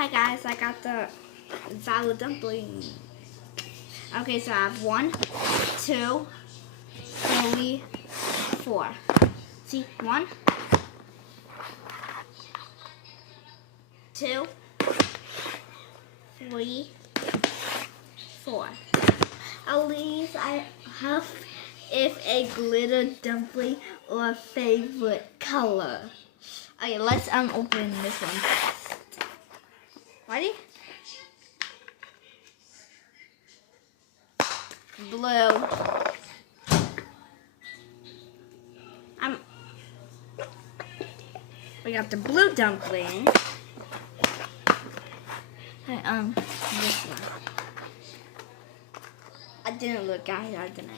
Hi guys, I got the valid dumpling. Okay, so I have 1, 2, 3, 4. See, 1, 2, 3, 4. At least I have if a glitter dumpling or favorite color. Okay, let's open this one first. Ready? Blue. We got the blue dumpling. And, this one. I didn't look, guys. I didn't.